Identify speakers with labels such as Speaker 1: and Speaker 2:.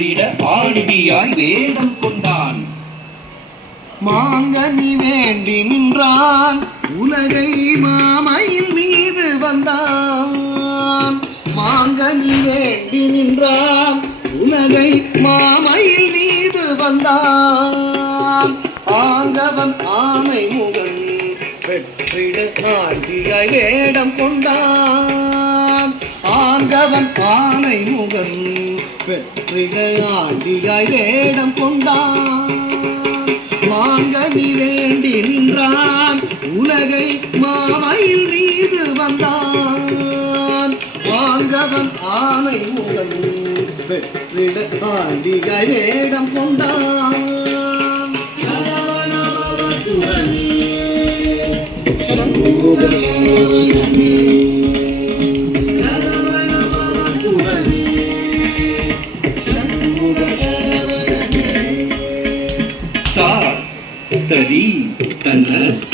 Speaker 1: பெற்றிட ஆடியாய் வேடம் கொண்டான்.
Speaker 2: மாங்கனி வேண்டி நின்றான். உலகை மாமையில் மீது வந்தான். மாங்கனி வேண்டி நின்றான். உலகை மாமையில் மீது வந்தான். ஆங்கவன் ஆனை முகன் வெற்றிட ஆண்டியாய் வேடம் கொண்டான். ஆண்டவன் பானை முகன் வெற்றிட ஆண்டியாய் வேடம் கொண்டான். வாங்க நீ வேண்டி நின்றான் உலகை மாமையில் மீது வந்தான். வாங்கவன் ஆனை முகன் வெற்றிட ஆண்டிகை வேடம் கொண்டான். சரவணபவதுவனே,
Speaker 1: सा तरी तनत